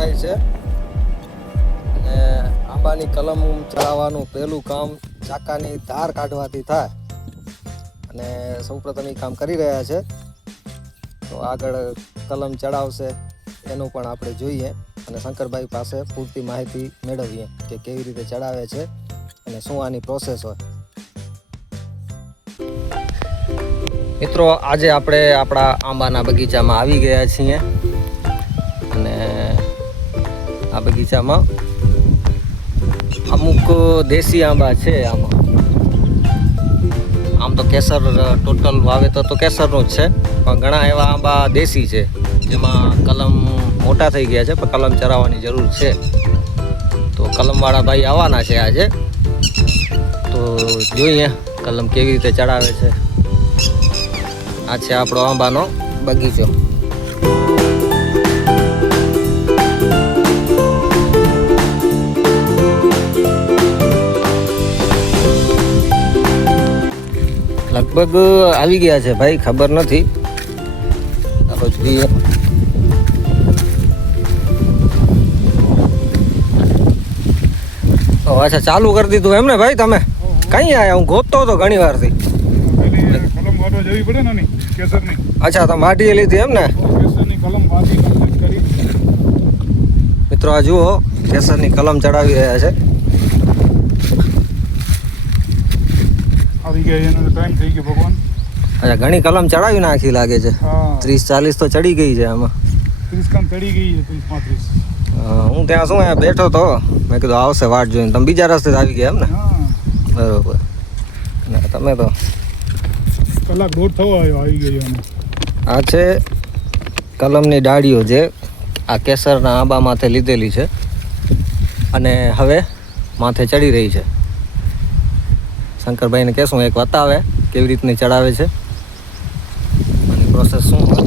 શંકરભાઈ છે અને આંબાની કલમ ચડાવવાનું પહેલું કામ ચાકાની ધાર કાઢવાથી થાય અને સૌપ્રથમ એ કામ કરી રહ્યા છે. તો આગળ કલમ ચડાવશે એનું પણ આપણે જોઈએ અને શંકરભાઈ પાસે પૂરતી માહિતી મેળવીએ કે કેવી રીતે ચડાવે છે અને શું આની પ્રોસેસ હોય. મિત્રો, આજે આપણે આપણા આંબાના બગીચામાં આવી ગયા છીએ અને આ બગીચામાં અમુક દેશી આંબા છે. આમ તો કેસર ટોટલ વાવેતર તો કેસરનું જ છે, પણ ઘણા એવા આંબા દેશી છે જેમાં કલમ મોટા થઈ ગયા છે પણ કલમ ચરાવવાની જરૂર છે. તો કલમવાળા ભાઈ આવવાના છે આજે, તો જોઈએ કલમ કેવી રીતે ચડાવે છે. આ છે આપણો આંબાનો બગીચો. લગભગ આવી ગયા છે ભાઈ, ખબર નથી. અચ્છા, ચાલુ કરી દીધું એમ ને ભાઈ? તમે કઈ આયા? હું ગોતતો હતો ઘણી વારથી. અચ્છા, તમે વાટીએ લીધી એમ ને? મિત્રો, આ જુઓ કેસરની કલમ ચડાવી રહ્યા છે. અચ્છા, ઘણી કલમ ચડાવી નાખી લાગે છે. 30-40 તો ચડી ગઈ છે આમાં. 30 ચડી ગઈ છે, 30-35. હું ત્યાં શું બેઠો તો, મેં કીધું આવશે વાટ જોઈને. તમે બીજા રસ્તે આવી ગયા એમ ને? બરોબર. તમે તો કલાક દોઢ થવા આવ્યો આવી ગયો. આ છે કલમની ડાળીઓ જે આ કેસરના આંબા માથે લીધેલી છે અને હવે માથે ચડી રહી છે. શંકરભાઈને કહેશું એક બતાવે કેવી રીતની ચડાવે છે અને પ્રોસેસ શું હોય.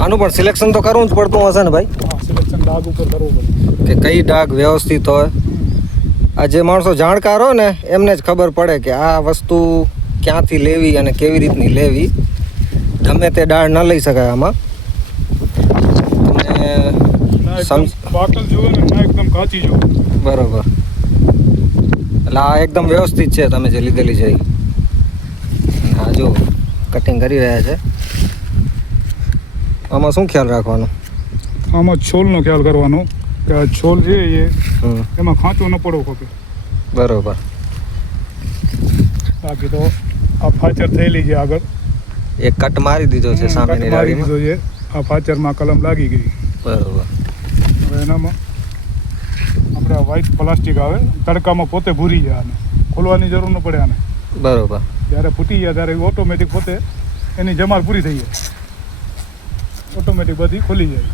આનું પણ સિલેક્શન તો કરવું જ પડતું હશે ને ભાઈ? સિલેક્શન ડાઘ ઉપર કરવું પડે કે કઈ ડાઘ વ્યવસ્થિત હોય. આ જે માણસો જાણકાર હોય ને એમને જ ખબર પડે કે આ વસ્તુ ક્યાંથી લેવી અને કેવી રીતની લેવી. ગમે તે ડાળ ન લઈ શકાય આમાં. પાકલ જોવે ને એકદમ કાચી જો. બરોબર. એટલે આ એકદમ વ્યવસ્થિત છે તમે જે લીધેલી છે. હા, જો કટિંગ કરી રહ્યા છે. આમાં શું ખ્યાલ રાખવાનો? આમાં છોલનો ખ્યાલ કરવાનો કે આ છોલ છે એમાં ખાંચો ન પડવો ખપે. બરોબર. બાકી તો આ ફાચર થયેલી છે આગળ. એક કટ મારી દીધો છે સામેની ડાળીમાં. આ ફાચરમાં કલમ લાગી ગઈ. બરોબર. હવે એનામાં આપણે આ વ્હાઈટ પ્લાસ્ટિક આવે, તડકામાં પોતે ભૂરી જાય. આને ખોલવાની જરૂર ન પડે. આને બરોબર જ્યારે ફૂટી જાય ત્યારે ઓટોમેટિક પોતે એની જમાર પૂરી થઈ જાય, ઓટોમેટિક બધી ખુલી જાય.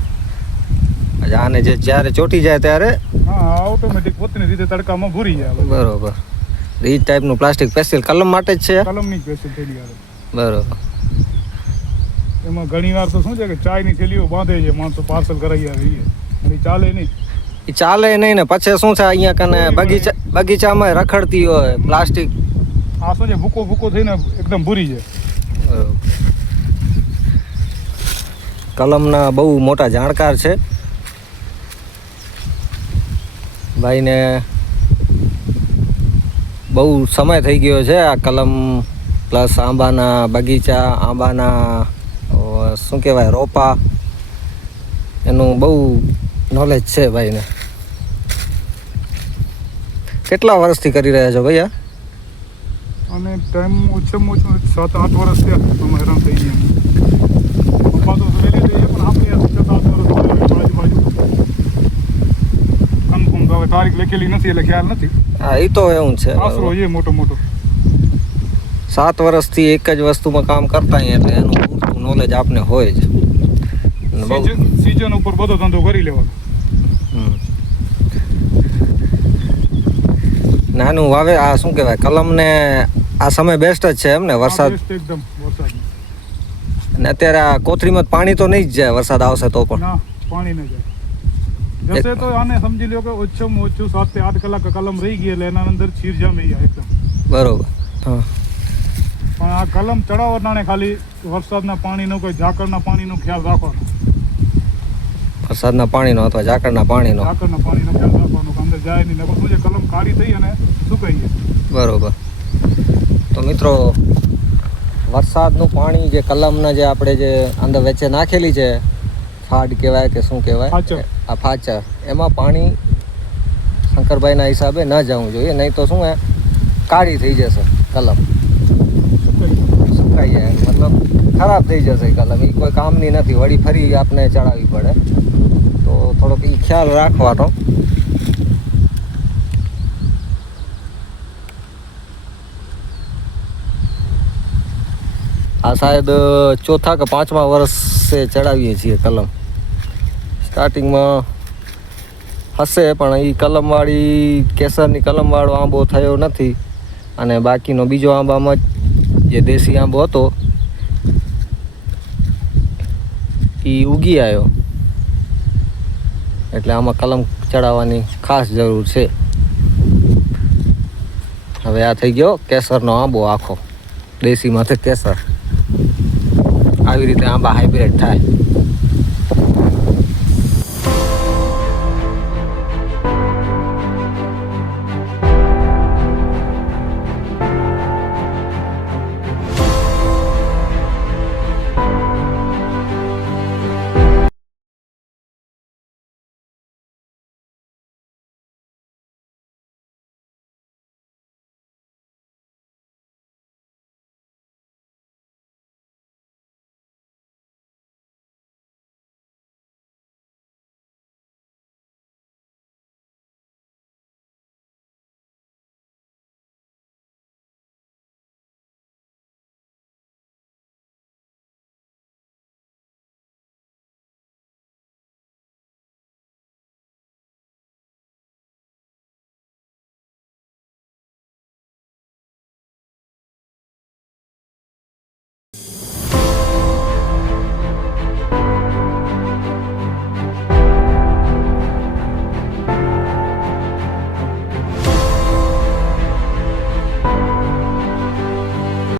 આને જે જ્યારે ચોટી જાય ત્યારે હા, ઓટોમેટિક પોતાની રીતે તડકામાં ભૂરી જાય. બરોબર. એ ટાઈપનું પ્લાસ્ટિક સ્પેશિયલ કલમ માટે જ છે? કલમની સ્પેશિયલ થેલી આવે. બરોબર. એમાં ઘણી વાર તો શું છે કે ચાયની થેલીઓ બાંધે છે માણસો, પાર્સલ કરાવી આવે એ ચાલે નહીં. એ ચાલે નહીં ને પછી શું છે અહીંયા કને બગીચામાં રખડતી હોય પ્લાસ્ટિક. આ શું છે, ભૂકો થઈને એકદમ ભૂરી જાય. બરોબર. કલમના બહુ મોટા જાણકાર છે ભાઈને. બહુ સમય થઈ ગયો છે આ કલમ પ્લસ આંબાના બગીચા, આંબાના શું કહેવાય રોપા, એનું બહુ નોલેજ છે ભાઈને. કેટલા વર્ષથી કરી રહ્યા છો ભાઈ આ? અને ટાઈમ ઓછામાં ઓછું 7-8 વર્ષ થયા. અમે હેરાન થઈ ગયા. પપ્પા તો વહેલી થઈ ગયા, પણ આપણે 7-8 વર્ષ આજુબાજુ કન્ફર્મ તો હવે તારીખ લખેલી નથી એટલે ખ્યાલ નથી. હા, એ તો એવું છે. આશરો છે મોટો 7 વર્ષથી એક જ વસ્તુમાં કામ કરતા એટલે એનું પૂરતું નોલેજ આપને હોય જ. સિઝન ઉપર બધો ધંધો કરી લેવાનો. નાનું વાવે આ શું કહેવાય કલમને આ સમય બેસ્ટ જ છે એમ ને? વરસાદ એકદમ વરસાદ. અને અત્યારે આ કોથળીમાં પાણી તો નહીં જ જાય વરસાદ આવશે તો પણ? ના, પાણી નહીં જાય. જશે તો આને સમજી લો કે ઓછામાં ઓછું 7 થી 8 કલાક કલમ રહી ગઈ એટલે એના અંદર છીર જામી જાય એકદમ. બરોબર. હા, પણ આ કલમ ચડાવવાને ખાલી વરસાદના પાણીનો કોઈ ઝાકળના પાણીનો ખ્યાલ રાખવાનો. વરસાદના પાણીનો અથવા ઝાકળના પાણીનો. ઝાકળના પાણીનો ખ્યાલ રાખવાનો કે અંદર જાય નહીં, નકર શું છે કલમ કાળી થઈ અને સુકાઈ જાય. બરોબર. તો મિત્રો, વરસાદનું પાણી જે કલમના જે આપણે જે અંદર વચ્ચે નાખેલી છે, ફાડ કહેવાય કે શું કહેવાય, ફાચર. આ ફાચર, એમાં પાણી શંકરભાઈના હિસાબે ન જવું જોઈએ, નહીં તો શું કાળી થઈ જશે કલમ, સુકાઈ જાય, મતલબ ખરાબ થઈ જશે કલમ. એ કોઈ કામની નથી, વળી ફરી આપને ચડાવવી પડે. તો થોડોક એ ખ્યાલ રાખવાનો. આ શાયદ ચોથા કે પાંચમા વર્ષે ચડાવીએ છીએ કલમ. સ્ટાર્ટિંગમાં હશે પણ એ કલમવાળી કેસરની કલમવાળો આંબો થયો નથી, અને બાકીનો બીજો આંબામાં જે દેશી આંબો હતો એ ઉગી આવ્યો. એટલે આમાં કલમ ચડાવવાની ખાસ જરૂર છે. હવે આ થઈ ગયો કેસરનો આંબો આખો, દેશીમાંથી કેસર. આવી રીતે આંબા હાઇબ્રિડ થાય.